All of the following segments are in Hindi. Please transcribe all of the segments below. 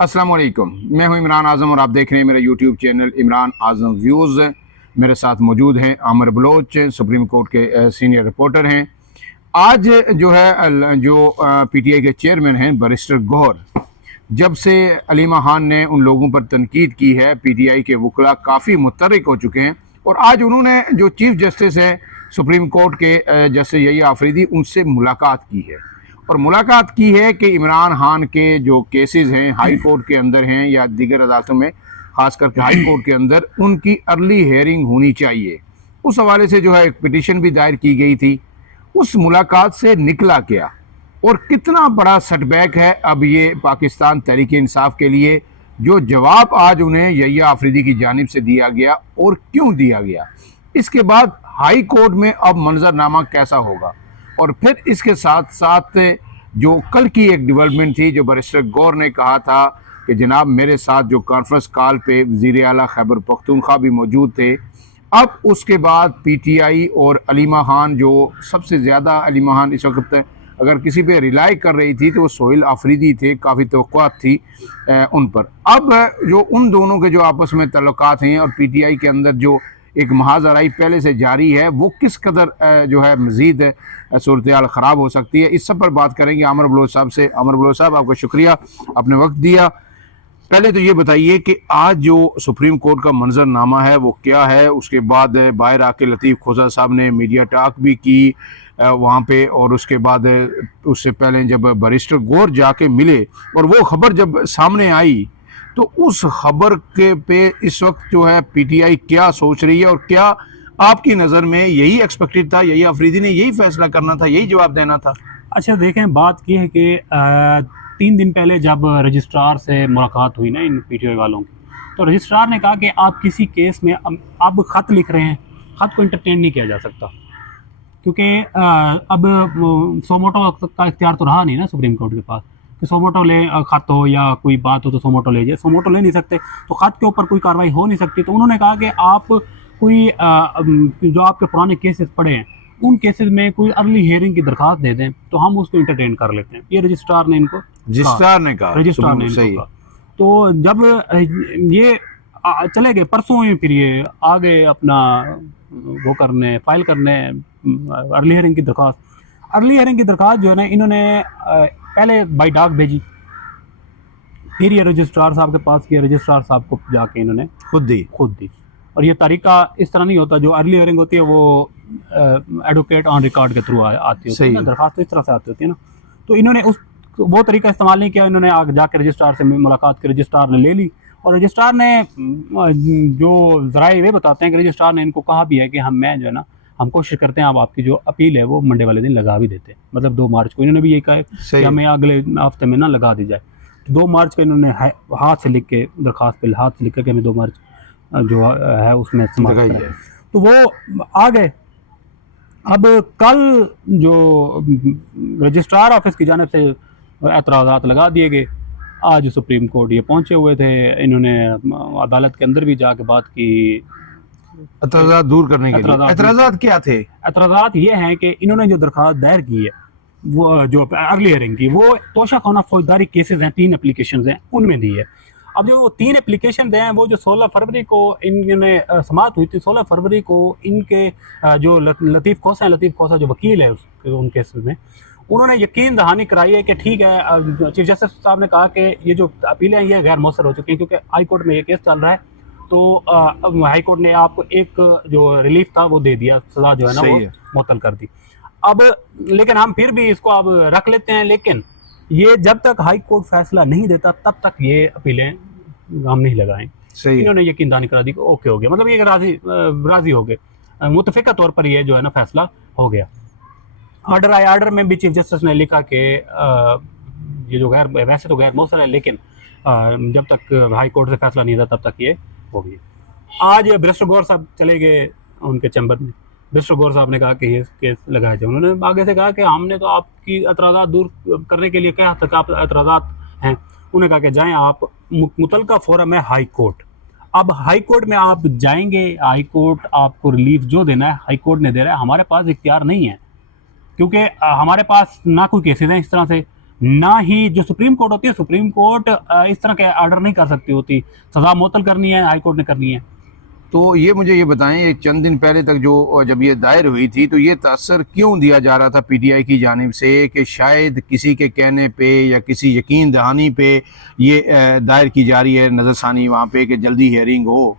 अस्सलाम वालेकुम। मैं हूं इमरान आज़म और आप देख रहे हैं मेरा यूट्यूब चैनल इमरान आज़म व्यूज़। मेरे साथ मौजूद हैं आमिर बलोच, सुप्रीम कोर्ट के सीनियर रिपोर्टर हैं। आज जो है जो पीटीआई के चेयरमैन हैं बैरिस्टर गौहर, जब से अलीमा खान ने उन लोगों पर तनकीद की है, पीटीआई के वकला काफ़ी मुतर्रिक हो चुके हैं और आज उन्होंने जो चीफ जस्टिस है सुप्रीम कोर्ट के जस्टिस यही आफरीदी, उनसे मुलाकात की है और मुलाकात की है कि इमरान खान के जो केसेस हैं हाई कोर्ट के अंदर हैं या दीगर अदालतों में, ख़ास करके हाई कोर्ट के अंदर, उनकी अर्ली हेयरिंग होनी चाहिए। उस हवाले से जो है एक पिटीशन भी दायर की गई थी। उस मुलाकात से निकला क्या और कितना बड़ा सेटबैक है अब ये पाकिस्तान तहरीक इंसाफ के लिए, जो जवाब आज उन्हें यहिया आफरीदी की जानिब से दिया गया और क्यों दिया गया, इसके बाद हाई कोर्ट में अब मंजरनामा कैसा होगा। और फिर इसके साथ साथ जो कल की एक डेवलपमेंट थी, जो बैरिस्टर गौहर ने कहा था कि जनाब मेरे साथ जो कॉन्फ्रेंस कॉल पे वज़ीर आला खैबर पख्तूनख्वा भी मौजूद थे। अब उसके बाद पीटीआई और अलीमा खान, जो सबसे ज़्यादा अलीमा खान इस वक्त अगर किसी पे रिलाई कर रही थी तो वो सोहेल आफरीदी थे, काफ़ी तवक्कुआत थी उन पर। अब जो उन दोनों के जो आपस में तल्लुकात हैं और पीटीआई के अंदर जो एक महाजराई पहले से जारी है, वो किस कदर जो है मज़ीद सूरत हाल ख़राब हो सकती है, इस सब पर बात करेंगे आमिर बलोच साहब से। आमिर बलोच साहब, आपको शुक्रिया, आपने वक्त दिया। पहले तो ये बताइए कि आज जो सुप्रीम कोर्ट का मंजरनामा है वो क्या है। उसके बाद बाहर आके लतीफ़ खोसा साहब ने मीडिया टॉक भी की वहाँ पे, और उसके बाद उससे पहले जब बैरिस्टर गौहर जाके मिले और वो खबर जब सामने आई, तो उस खबर के पे इस वक्त जो है पीटीआई क्या सोच रही है और क्या आपकी नज़र में यही एक्सपेक्टेड था, यही आफरीदी ने यही फैसला करना था, यही जवाब देना था? अच्छा देखें, बात यह है कि 3 दिन पहले जब रजिस्ट्रार से मुलाकात हुई ना इन पीटीआई वालों की, तो रजिस्ट्रार ने कहा कि आप किसी केस में अब ख़त लिख रहे हैं, ख़त को इंटरटेन नहीं किया जा सकता, क्योंकि अब सोमोटो का इख्तियार तो रहा नहीं ना सुप्रीम कोर्ट के पास कि सोमोटो ले, ख़त हो या कोई बात हो तो सोमोटो ले जाए। सोमोटो ले नहीं सकते तो ख़त के ऊपर कोई कार्रवाई हो नहीं सकती। तो उन्होंने कहा कि आप कोई जो आपके पुराने केसेस पड़े हैं उन केसेस में कोई अर्ली हियरिंग की दरखास्त दे दें तो हम उसको इंटरटेन कर लेते हैं। ये रजिस्ट्रार ने इनको रजिस्ट्रार ने कहा। तो जब ये चले गए परसों ही, फिर ये आ गए अपना वो करने, फाइल करने अर्ली हियरिंग की दरखास्त। अर्ली हियरिंग की दरखास्त जो है ना, इन्होंने पहले बाई डाक भेजी, फिर ये रजिस्ट्रार साहब के पास किया, रजिस्ट्रार साहब को जाके इन्होंने खुद दी। और ये तरीका इस तरह नहीं होता, जो अर्ली हियरिंग होती है वो एडवोकेट ऑन रिकॉर्ड के थ्रू आती होती है ना, दरखास्त इस तरह से आती होती है ना। तो इन्होंने वो तरीका इस्तेमाल नहीं किया। इन्होंने आगे जाकर रजिस्ट्रार से मुलाकात की, रजिस्ट्रार ने ले ली और रजिस्ट्रार ने जो ज़राए वे बताते हैं कि रजिस्ट्रार ने इनको कहा भी है कि हम कोशिश करते हैं, आप आपकी जो अपील है वो मंडे वाले दिन लगा भी देते हैं, मतलब 2 मार्च को। इन्होंने भी यही कहा कि हमें अगले हफ्ते में ना लगा दी जाए। तो 2 मार्च को इन्होंने हाथ से लिख के दरखास्त पे हाथ से लिख के हमें 2 मार्च जो है उसमें समाप्त कराया। तो वो आ गए। अब कल जो रजिस्ट्रार ऑफिस की जानिब से एतराज़ात लगा दिए गए। आज सुप्रीम कोर्ट ये पहुंचे हुए थे, इन्होंने अदालत के अंदर भी जाके बात की एतराज़ात दूर करने के लिए। एतराज़ात क्या थे? एतराज़ात ये हैं कि इन्होंने जो दरखास्त दायर की है वो जो अर्ली हियरिंग की, वो तोशाखाना फौजदारी केसेस हैं, 3 एप्लीकेशन हैं, उनमें दी है। अब जो वो 3 एप्लीकेशन हैं वो जो 16 फरवरी को इन्होंने समाअत हुई थी, 16 फरवरी को इनके जो लतीफ़ खोसा जो वकील है उन केसेस में, उन्होंने यकीन दहानी कराई है कि ठीक है, चीफ जस्टिस साहब ने कहा कि ये जो अपीलें हैं ये गैर मौसर हो चुकी हैं, क्योंकि हाई कोर्ट में ये केस चल रहा है। तो हाई कोर्ट ने आपको एक जो रिलीफ था वो दे दिया, सजा जो है ना वो मुअत्तल कर दी। अब लेकिन हम फिर भी इसको अब रख लेते हैं, लेकिन ये जब तक हाई कोर्ट फैसला नहीं देता तब तक ये अपीलें हम नहीं लगाएं। इन्होंने यकीन दहानी करा दी, ओके हो गया, मतलब ये राजी हो गए, मुतफ़िका तौर पर ये जो है ना फैसला हो गया। ऑर्डर आया, ऑर्डर में भी चीफ जस्टिस ने लिखा कि ये जो वैसे तो गैर मौसर है, लेकिन जब तक हाई कोर्ट से फैसला नहीं था तब तक ये हो गई। आज बैरिस्टर गौहर साहब चले गए उनके चैम्बर में। बैरिस्टर गौहर साहब ने कहा कि ये केस लगाया जाए। उन्होंने आगे से कहा कि हमने तो आपकी एतराज़ात दूर करने के लिए कहा तक आप एतराज़ात हैं। उन्होंने कहा कि जाएँ आप, मुतलका फोरम है हाई कोर्ट। अब हाई कोर्ट में आप जाएंगे, हाई कोर्ट आपको रिलीफ जो देना है हाई कोर्ट ने दे रहा है, हमारे पास इख्तियार नहीं है, क्योंकि हमारे पास ना कोई केसेस हैं इस तरह से, ना ही जो सुप्रीम कोर्ट होती है, सुप्रीम कोर्ट इस तरह के ऑर्डर नहीं कर सकती होती, सजा मुअत्तल करनी है हाई कोर्ट ने करनी है। तो ये मुझे ये बताएं, ये चंद दिन पहले तक जो जब ये दायर हुई थी तो ये तअस्सुर क्यों दिया जा रहा था पीटीआई की जानिब से कि शायद किसी के कहने पे या किसी यकीन दहानी पे ये दायर की जा रही है नज़रसानी वहाँ पे कि जल्दी हियरिंग हो,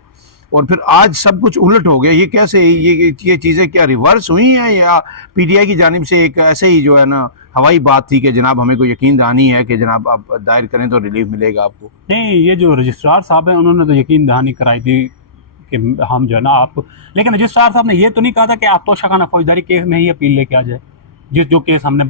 और फिर आज सब कुछ उलट हो गया। ये कैसे, ये चीज़ें क्या रिवर्स हुई हैं या पीटीआई की जानिब से एक ऐसे ही जो है ना हवाई बात थी कि जनाब हमें कोई यकीन दहानी है कि जनाब आप दायर करें तो रिलीफ मिलेगा आपको? नहीं, ये जो रजिस्ट्रार साहब हैं उन्होंने तो यकीन दहानी कराई थी कि हम जो है ना आपको, लेकिन रजिस्ट्रार साहब ने ये तो नहीं कहा था कि आप तोशाखाना फौजदारी केस में ही अपील लेके आ जाए, जो केस हमने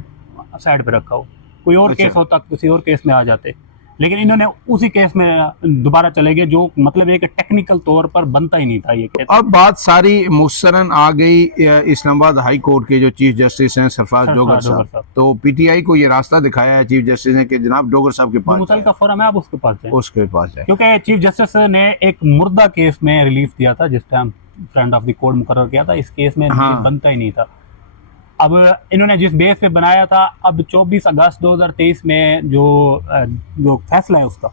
साइड पे रखा हो। कोई और अच्छा। केस होता किसी और केस में आ जाते, लेकिन इन्होंने उसी केस में दोबारा चले गए, जो मतलब एक टेक्निकल तौर पर बनता ही नहीं था ये केस। अब बात सारी मुस्तरन आ गई इस्लामाबाद हाई कोर्ट के जो चीफ जस्टिस हैं सरफराज डोगर साहब, तो पीटीआई को ये रास्ता दिखाया है चीफ जस्टिस ने कि जनाब डोगर साहब के पास मुतलका फोरम है, आप उसके पास जाएं, उसके पास जाए, क्योंकि चीफ जस्टिस ने एक मुर्दा केस में रिलीफ दिया था जिस time friend of the court मुकर्रर किया था, इस केस में हाँ। बनता ही नहीं था। अब इन्होंने जिस बेस पे बनाया था, अब 24 अगस्त 2023 में जो फैसला है उसका,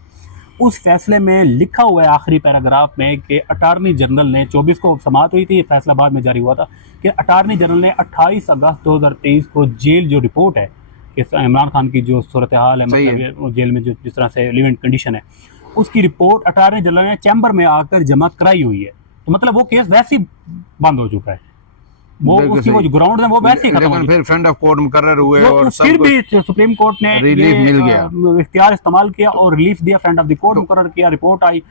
उस फैसले में लिखा हुआ है आखिरी पैराग्राफ में कि अटार्नी जनरल ने 24 को समाअत हुई थी, ये फैसला बाद में जारी हुआ था कि अटार्नी जनरल ने 28 अगस्त 2023 को जेल जो रिपोर्ट है कि इमरान खान की जो सूरत हाल है, मतलब जेल में जो जिस तरह से लिविंग कंडीशन है, उसकी रिपोर्ट अटार्नी जनरल ने चैम्बर में आकर जमा कराई हुई है। तो मतलब वो केस वैसे ही बंद हो चुका है, वो उसकी वो जो ग्राउंड है वो वैसे ही खत्म हो लेकिन गई। फिर फ्रेंड ऑफ कोर्ट मुकर्रर हुए और सब फिर कुछ भी सुप्रीम कोर्ट ने रिलीफ मिल गया, इख्तियार इस्तेमाल किया और रिलीफ दिया, फ्रेंड ऑफ द कोर्ट मुकर्रर किया, रिपोर्ट आई।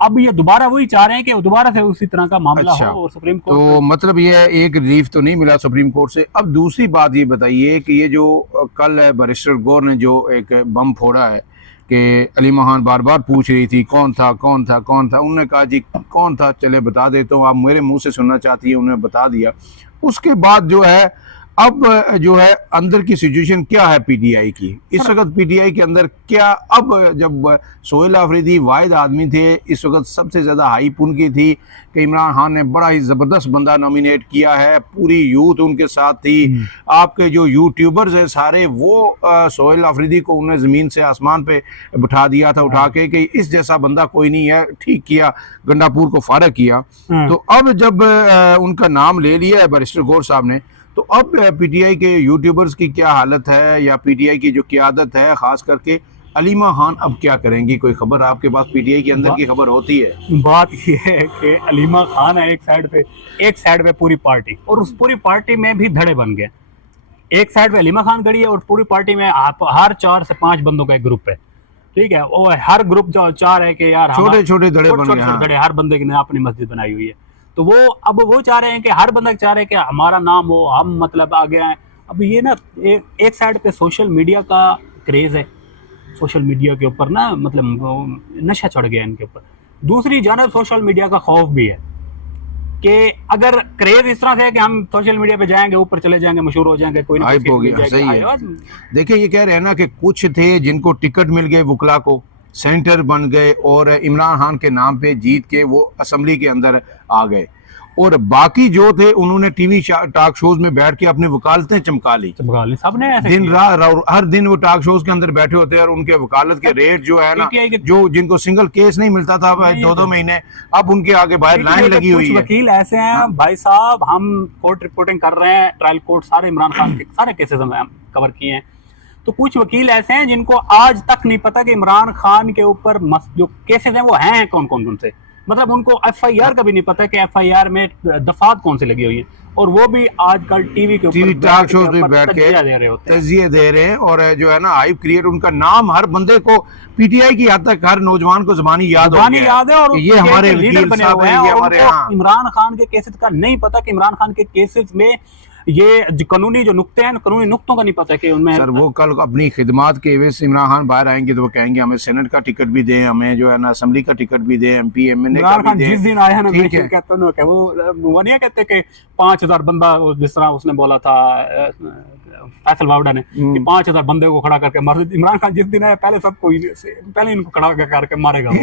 अब ये दोबारा वही चाह रहे हैं कि दोबारा से उसी तरह का मामला अच्छा। हो और सुप्रीम तो कोर्ट मतलब ये एक रिलीफ तो नहीं मिला सुप्रीम कोर्ट से। अब दूसरी बात ये बताइए कि ये जो कल बैरिस्टर गौर ने जो एक बम फोड़ा है कि अलीमा खान बार बार पूछ रही थी कौन था कौन था कौन था, उन्होंने कहा जी कौन था, चले बता देता हूँ, आप मेरे मुंह से सुनना चाहती है, उन्होंने बता दिया। उसके बाद जो है अब जो है अंदर की सिचुएशन क्या है पीटीआई की इस वक्त, पीटीआई के अंदर क्या, अब जब सोहेल आफरीदी वाहिद आदमी थे इस वक्त सबसे ज़्यादा हाइप उनकी थी कि इमरान खान ने बड़ा ही ज़बरदस्त बंदा नॉमिनेट किया है, पूरी यूथ उनके साथ थी, आपके जो यूट्यूबर्स हैं सारे वो सोहेल आफरीदी को उन्होंने ज़मीन से आसमान पे बिठा दिया था उठा के कि इस जैसा बंदा कोई नहीं है, ठीक किया, गंडापुर को फारग किया। तो अब जब उनका नाम ले लिया है बैरिस्टर गौर साहब ने, तो अब पीटीआई के यूट्यूबर्स की क्या हालत है या पीटीआई की जो क़यादत है ख़ास करके अलीमा खान अब क्या करेंगी? कोई खबर आपके पास पीटीआई के अंदर की खबर होती है? बात ये है कि अलीमा खान है एक साइड पे पूरी पार्टी, और उस पूरी पार्टी में भी धड़े बन गए। एक साइड पे अलीमा खान खड़ी है और पूरी पार्टी में आप हर 4 से 5 बंदों का एक ग्रुप है, ठीक है, और हर ग्रुप जो चाह रहे हैं कि यार छोटे छोटे धड़े बन गए, धड़े, हर बंदे की ने अपनी मस्जिद बनाई हुई है। तो वो अब वो चाह रहे हैं कि हर बंदा चाह रहे हैं कि हमारा नाम हो, हम मतलब आगे आए। अब ये ना एक साइड पे सोशल मीडिया का क्रेज है, सोशल मीडिया के ऊपर ना मतलब नशा चढ़ गया इनके ऊपर। दूसरी जानब सोशल मीडिया का खौफ भी है कि अगर क्रेज इस तरह से है कि हम सोशल मीडिया पे जाएंगे, ऊपर चले जाएंगे, मशहूर हो जाएंगे, कोई ना हाइप हो गया, सही है। देखिए ये कह रहे हैं ना कि कुछ थे जिनको टिकट मिल गए, वकला को सेंटर बन गए और इमरान खान के नाम पे जीत के वो असम्बली के अंदर आ गए, और बाकी जो थे उन्होंने टीवी टॉक शोज में बैठ के अपनी वकालतें चमका ली। सबने दिन रात हर दिन वो टॉक शोज के अंदर बैठे होते हैं और उनके वकालत के रेट जो है ना, जो जिनको सिंगल केस नहीं मिलता था 2-2 महीने, अब उनके आगे बाहर लाइन लगी हुई है। वकील ऐसे हैं भाई साहब, हम कोर्ट रिपोर्टिंग कर रहे हैं, ट्रायल कोर्ट सारे इमरान खान के सारे केसेस हम कवर किए हैं, तो कुछ वकील ऐसे हैं जिनको आज तक नहीं पता कि इमरान खान के ऊपर जो केसेस हैं वो हैं कौन कौन से, मतलब उनको एफआईआर का भी नहीं पता कि एफआईआर में दफात कौन सी लगी हुई है, और वो भी आजकल टीवी के ऊपर टॉक शोज पे बैठ के तजिए दे रहे हैं और जो है ना हाइप क्रिएट, उनका नाम हर बंदे को पीटीआई की हद तक हर नौजवान को ज़बानी याद है और ये हमारे लीडर बने हुए हैं, और उनको इमरान खान के केसेस का नहीं पता कि इमरान खान के केसेस में ये कानूनी जो नुक्ते हैं, कानूनी नुक्तों का नहीं पता कि उनमें। सर वो कल अपनी खिदमात के एवज से इमरान खान बाहर आएंगे तो वो कहेंगे हमें सेनेट का टिकट भी दें, हमें जो है ना असेंबली का टिकट भी दें, एमपी एमएनए का भी दें। जिस दिन आया ना वो नहीं कहते कि 5000 बंदा, जिस तरह उसने बोला था फैसल बावड़ा ने कि 5,000 बंदे को खड़ा करके मार। इमरान खान जिस दिन है पहले सबको पहले इनको खड़ा करके मारेगा वो।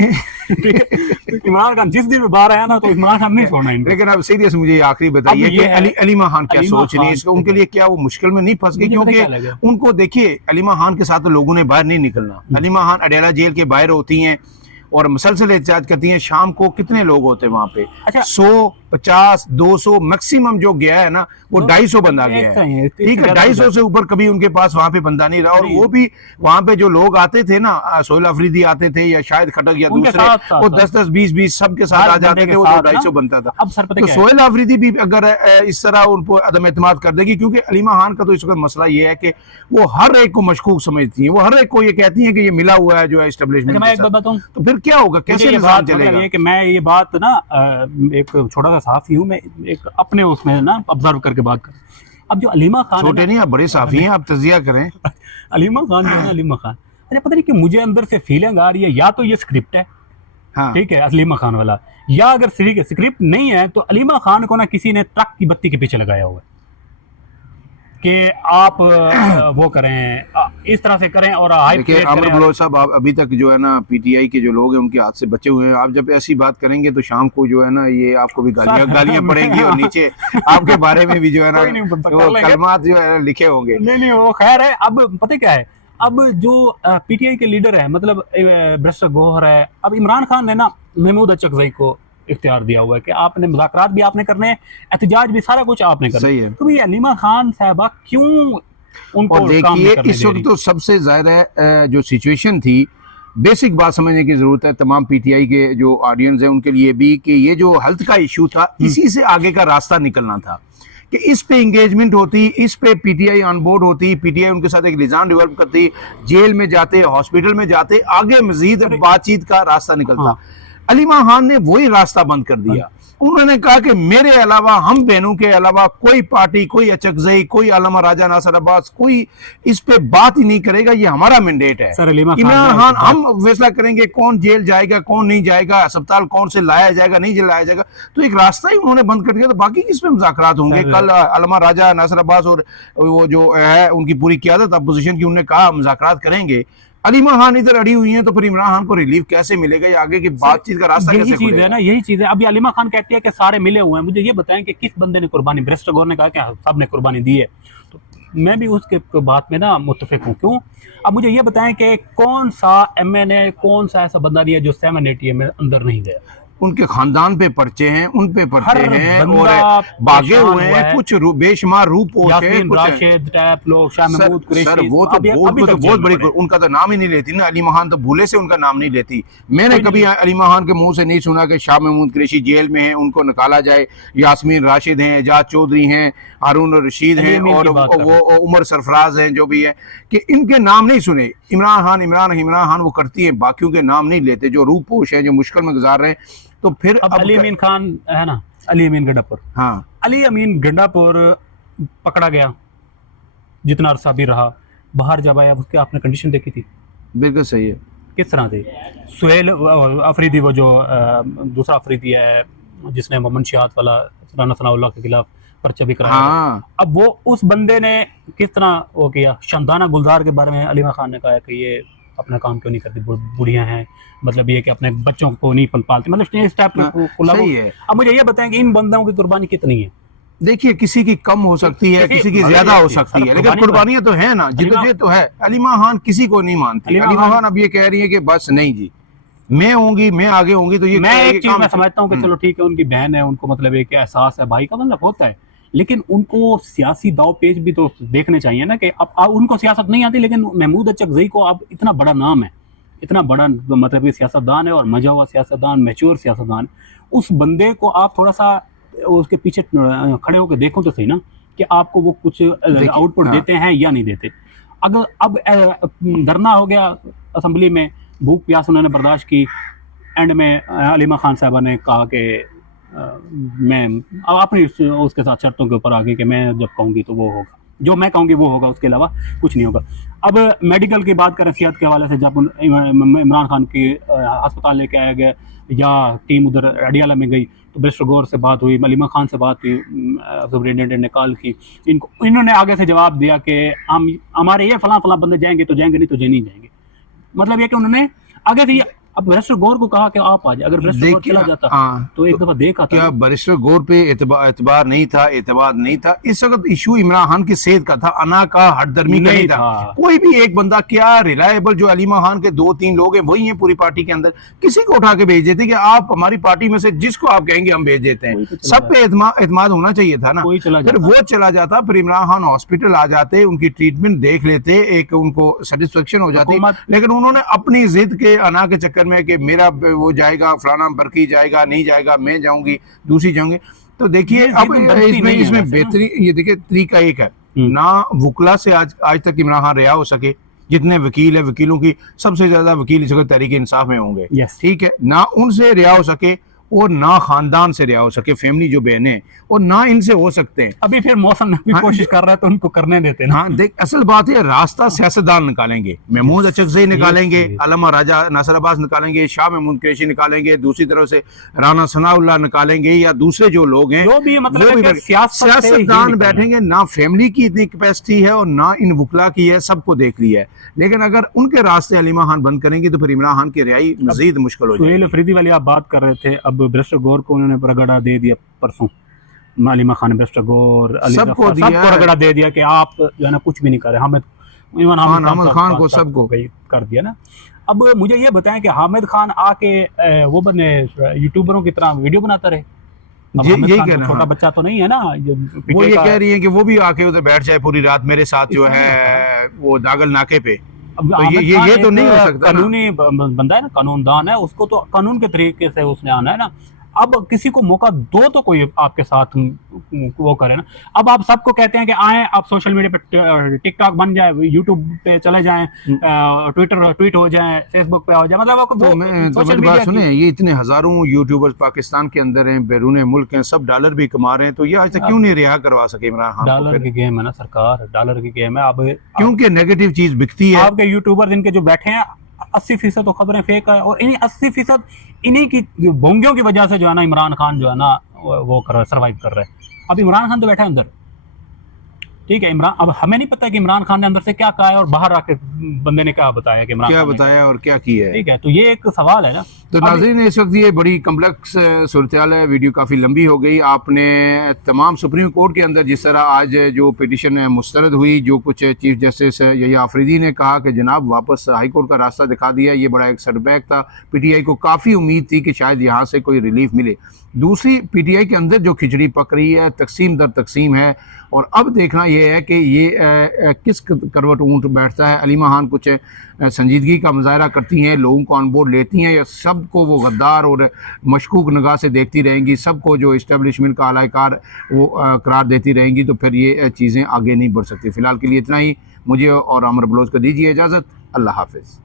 ठीक है, तो इमरान खान जिस दिन बाहर आया ना तो इमरान खान नहीं छोड़ना इनको। लेकिन अब सीरियस मुझे आखिरी बताइए कि अलीमा खान क्या सोच रही है इसको, उनके लिए क्या वो मुश्किल में नहीं फंस गई? क्योंकि उनको देखिए अलीमा खान के साथ तो लोगों ने बाहर नहीं निकलना। अलीमा खान अडेला जेल के बाहर होती हैं और मुसलसल एहतजाज करती हैं। शाम को कितने लोग होते हैं वहां पे? 100, 50, 200 मैक्सिमम जो गया है ना वो 250 बंदा गया है। ठीक है, 250 से ऊपर कभी उनके पास वहां पे बंदा नहीं रहा। और वो भी वहां पे जो लोग आते थे ना, सोहेल अफरीदी आते थे या शायद खटक या दूसरे, वो 10-10, 20-20 सबके साथ आ जाते थे, वो 250 बनता था। तो सोहेल अफरीदी भी अगर इस तरह उनको अदम एतमाद कर देगी, क्योंकि अलीमा खान का तो इस वक्त मसला ये है कि वो हर एक को मशकूक समझती है, वो हर एक को ये कहती है कि ये मिला हुआ है जो है एस्टेब्लिशमेंट के साथ। तो फिर क्या होगा, कैसे निजाम चलेगा? कि मैं ये बात ना एक छोटा सा साफी हूँ, मैं एक अपने उसमें ना ऑब्जर्व करके बात कर। अब जो अलीमा खान, छोटे नहीं आप बड़े साफी हैं, आप तजिया करें। अलीमा खान जो है ना, अलीमा खान, अरे पता नहीं कि मुझे अंदर से फीलिंग आ रही है या तो ये स्क्रिप्ट है, हाँ। ठीक है, अलीमा खान वाला, या अगर स्क्रिप्ट नहीं है तो अलीमा खान को ना किसी ने ट्रक की बत्ती के पीछे लगाया हुआ है कि आप वो करें, इस तरह से करें और देखिए अमर बलोच साहब, आप अभी तक जो है ना पीटीआई के जो लोग हैं उनके हाथ से बचे हुए हैं। आप जब ऐसी बात करेंगे तो शाम को जो है ना ये आपको भी गालियां पड़ेंगी और नीचे आपके बारे में भी जो है ना वो कलमात जो है लिखे होंगे। नहीं वो खैर है। अब पता क्या है, अब जो पीटीआई के लीडर है, मतलब बैरिस्टर गौहर है, अब इमरान खान ने ना महमूद अचकज़ई को इख्तियार दिया हुआ है कि आपने मुज़ाकरात भी आपने करने, एहतजाज भी, सारा कुछ आपने करना है। तो ये अलीमा खान साहबा क्यों उनको? और देखिए इस वक्त तो सबसे ज़्यादा जो सिचुएशन थी, बेसिक बात समझने की जरूरत है तमाम पीटीआई के जो ऑडियंस है उनके लिए भी, कि ये जो हेल्थ का इशू था, इसी से आगे का रास्ता निकलना था कि इस पे इंगेजमेंट होती, इस पे पीटीआई ऑन बोर्ड होती, पीटीआई उनके साथ एक निज़ाम डेवलप करती, जेल में जाते, हॉस्पिटल में जाते, आगे मजीद बातचीत का रास्ता निकलता। अलीमा खान ने वही रास्ता बंद कर दिया। उन्होंने कहा कि मेरे अलावा, हम बहनों के अलावा कोई पार्टी, कोई अचकज़ई, कोई अल्लामा राजा नासिर अब्बास, कोई इस पे बात ही नहीं करेगा, ये हमारा मैंडेट है। इमरान खान हम फैसला करेंगे कौन जेल जाएगा, कौन नहीं जाएगा, अस्पताल कौन से लाया जाएगा, नहीं लाया जाएगा। तो एक रास्ता ही उन्होंने बंद कर दिया। तो बाकी किस पे मुज़ाकरात होंगे? कल अल्लामा राजा नासिर अब्बास और वो जो है उनकी पूरी क़यादत अपोजिशन की, उन्होंने कहा मुज़ाकरात करेंगे। अलीमा खान इधर अड़ी हुई हैं, तो फिर इमरान खान को रिलीफ कैसे मिलेगा? या आगे की बातचीत का रास्ता कैसे खुलेगा? चीज है ना, यही चीज है। अभी अलीमा खान कहती है कि सारे मिले हुए हैं। मुझे ये बताएं कि किस बंदे ने कुर्बानी, बैरिस्टर गौहर ने कहा कि सब ने कुर्बानी दी है, तो मैं भी उसके बात में ना मुत्तफिक हूँ। क्यों? अब मुझे ये बताएं कि कौन सा एमएनए, कौन सा ऐसा बंदा नहीं है जो 780 में अंदर नहीं गया। उनके खानदान पे पर्चे हैं, उन पे पर्चे हैं और भागे हुए हैं, कुछ बेशुमार रूपोश है, राशिद टाइप लोग, शाह महमूद कुरैशी। सर वो तो बहुत बड़ी, उनका तो नाम ही नहीं लेती ना अलीमा खान, तो भूले से उनका नाम नहीं लेती। मैंने कभी अलीमा खान के मुंह से नहीं सुना कि शाह महमूद कुरैशी जेल में हैं, उनको निकाला जाए। यास्मीन राशिद हैं, एजाज चौधरी हैं, हारून रशीद हैं और वो उमर सरफराज हैं, जो भी है, कि इनके नाम नहीं सुने। इमरान खान वो करती है, बाकियों के नाम नहीं लेते, जो रूपोश है, जो मुश्किल में गुजार रहे हैं। तो फिर अब अली अमीन खान है ना, अली अमीन गंडापुर, हाँ, अली अमीन गंडापुर पकड़ा गया, जितना अरसा भी रहा, बाहर जब आया उसके आपने कंडीशन देखी थी? बिल्कुल सही है। किस तरह थी? सोहेल अफरीदी, वो जो दूसरा अफरीदी है जिसने मंशियात वाला राना सनाउल्लाह के खिलाफ पर्चा भी कराया, हाँ। अब वो उस बंदे ने किस तरह वो किया? शमदाना गुलजार के बारे में अलीमा खान ने कहा है कि ये अपना काम क्यों नहीं करती, बुढ़िया हैं, मतलब ये कि अपने बच्चों को नहीं पल पालती, मतलब इस टाइप को लागू है। अब मुझे ये बताएं कि इन बंदों की कुर्बानी कितनी है? देखिए किसी की कम हो सकती है, किसी की ज्यादा हो सकती है, लेकिन कुर्बानियां तो है ना, जिद्दत तो है। अलीमा खान किसी को नहीं मानती। अलीमा खान अब ये कह रही है कि बस नहीं जी, मैं होंगी, मैं आगे होंगी। तो ये मैं एक चीज मैं समझता हूँ कि चलो ठीक है, उनकी बहन है, उनको मतलब एक एहसास है भाई का, मतलब होता है, लेकिन उनको सियासी दाव पेच भी तो देखने चाहिए ना कि अब उनको सियासत नहीं आती, लेकिन महमूद अचकज़ई को अब इतना बड़ा नाम है, इतना बड़ा मतलब कि सियासतदान है और मजा हुआ सियासतदान, मैच्योर सियासतदान, उस बंदे को आप थोड़ा सा उसके पीछे खड़े होकर देखो तो सही ना कि आपको वो कुछ आउटपुट देते हैं या नहीं देते। अगर अब धरना हो गया असेंबली में, भूख प्यास उन्होंने बर्दाश्त की, एंड में अलीमा खान साहबा ने कहा कि मैं अब अपनी उसके साथ शर्तों के ऊपर आगे कि मैं जब कहूँगी तो वो होगा। जो मैं कहूँगी वो होगा, उसके अलावा कुछ नहीं होगा। अब मेडिकल की बात करें, सेहत के हवाले से जब इमरान खान की अस्पताल लेके आया गया या टीम उधर अडियाला में गई तो बैरिस्टर गौर से बात हुई, अलीमा खान से बात हुई, सुपरिटेंडेंट ने कॉल की, इन्होंने आगे से जवाब दिया कि हम हमारे ये फलां फलां बंदे जाएंगे तो जाएंगे, नहीं तो नहीं जाएंगे। मतलब ये कि उन्होंने आगे से अब बैरिस्टर गौर को कहा कि आप आ जाए, अगर बैरिस्टर गौर चला जाता तो एक दफा देखा था क्या बैरिस्टर गौर पे एतबार नहीं था, एतबार नहीं था। इस वक्त इशू इमरान खान की सेहत का था, अना का हटदर्मी का नहीं था। कोई भी एक बंदा, क्या रिलायबल जो अलीमा खान के 2-3 लोग हैं वही हैं पूरी पार्टी के अंदर, किसी को उठा के भेज देते कि आप हमारी पार्टी में से जिसको आप कहेंगे हम भेज देते हैं। सब पे एतमाद होना चाहिए था ना। फिर वो चला जाता, फिर इमरान खान हॉस्पिटल आ जाते, उनकी ट्रीटमेंट देख लेते, एक उनको सेटिस्फेक्शन हो जाती। लेकिन उन्होंने अपनी जिद के अना के चक्कर में कि मेरा वो जाएगा, फलाना बरकी जाएगा, नहीं जाएगा, मैं जाऊंगी, दूसरी जाऊंगी। तो देखिए अब इसमें बेहतरी, ये देखिए तरीका एक है ना, वकला से आज तक इमरान खान रिहा हो सके। जितने वकील है, वकीलों की सबसे ज्यादा वकील इस वक्त तहरीक इंसाफ में होंगे, ठीक है ना, उनसे रिहा हो सके और ना खानदान से रिहा हो सके, फैमिली जो बहने, और ना इनसे हो सकते हैं। अभी फिर मौसम भी कोशिश कर रहा है तो उनको करने देते हैं। हाँ देख, असल बात है रास्ता सियासतदान निकालेंगे, महमूद अचकज़ई निकालेंगे, अल्लामा राजा नासिर अब्बास निकालेंगे, शाह महमूद कुरैशी निकालेंगे, दूसरी तरफ से राना सनाउल्लाह निकालेंगे, या दूसरे जो लोग हैं जो भी मतलब सियासतदान बैठेंगे। ना फैमिली की इतनी कैपेसिटी है और ना इन वकला की है, सबको देख लिया है। लेकिन अगर उनके रास्ते अलीमा खान बंद करेंगे तो फिर इमरान खान की रिहाई मजीद मुश्किल हो जाएगी। सुहेल अफरीदी वाली आप बात कर रहे थे, अब बैरिस्टर गौर को उन्होंने रगड़ा दे दिया परसों, अलीमा खान, बैरिस्टर गौर, सबको रगड़ा दे दिया कि आप जो है ना कुछ भी नहीं कर रहे। हामिद खान को सबको कर दिया ना। अब मुझे ये बताएं कि हामिद खान आके वो बने यूट्यूबरों की तरह वीडियो बनाता रहे। यही कहना, छोटा बच्चा तो नहीं है ना, वो ये कह रही है कि वो भी आके उधर बैठ जाए पूरी रात मेरे साथ जो है वो दागल नाके पे। तो ये तो नहीं हो सकता। कानूनी बंदा है ना, कानूनदान है, उसको तो कानून के तरीके से उसने आना है ना। अब किसी को मौका दो तो कोई आपके साथ वो करे ना। अब आप सबको कहते हैं कि आए, आप सोशल मीडिया पे टिकटॉक बन जाए, यूट्यूब पे चले जाएं, ट्विटर ट्वीट हो जाए, फेसबुक पे हो जाए, मतलब सोशल मीडिया सुने, ये इतने हजारों यूट्यूबर्स पाकिस्तान के अंदर हैं, बैरून मुल्क हैं, सब डॉलर भी कमा रहे हैं, तो ये आज तक क्यों नहीं रिहा करवा सके इमरान खान? डॉलर की गेम है ना सरकार, डॉलर की गेम है। अब क्योंकि नेगेटिव चीज बिकती है। आपके यूट्यूबर जिनके जो बैठे हैं 80% तो खबरें फेक है, और इन्हीं 80% इन्हीं की बोंगियों की वजह से जो है ना इमरान खान जो है ना वो कर रहा है, सर्वाइव कर रहा है। अब इमरान खान तो बैठा है अंदर, ठीक है, इमरान, अब हमें नहीं पता कि इमरान खान ने अंदर से क्या कहा है और बाहर आके बंदे ने क्या बताया कि इमरान क्या बताया और क्या किया है, ठीक है। तो ये एक सवाल है ना। तो नाज़रीन इस वक्त ये बड़ी कम्प्लेक्स सूरत-ए-हाल है, वीडियो काफ़ी लंबी हो गई। आपने तमाम सुप्रीम कोर्ट के अंदर जिस तरह आज जो पिटिशन है मुस्तरद हुई, जो कुछ चीफ जस्टिस यही आफरीदी ने कहा कि जनाब वापस हाई कोर्ट का रास्ता दिखा दिया, ये बड़ा एक सेटबैक था। PTI को काफ़ी उम्मीद थी कि शायद यहाँ से कोई रिलीफ मिले। दूसरी PTI के अंदर जो खिचड़ी पक रही है, तकसीम दर तकसीम है, और अब देखना यह है कि ये किस करवट ऊँट बैठता है। अलीमा खान कुछ संजीदगी का मुजाहरा करती हैं, लोगों को ऑन बोर्ड लेती हैं, या सबको वो गद्दार और मशकूक निगाह से देखती रहेंगी, सबको जो इस्टेब्लिशमेंट का अलाकार वो करार देती रहेंगी, तो फिर ये चीज़ें आगे नहीं बढ़ सकती। फ़िलहाल के लिए इतना ही। मुझे और अमर बलोच को दीजिए इजाज़त। अल्लाह हाफ़िज़।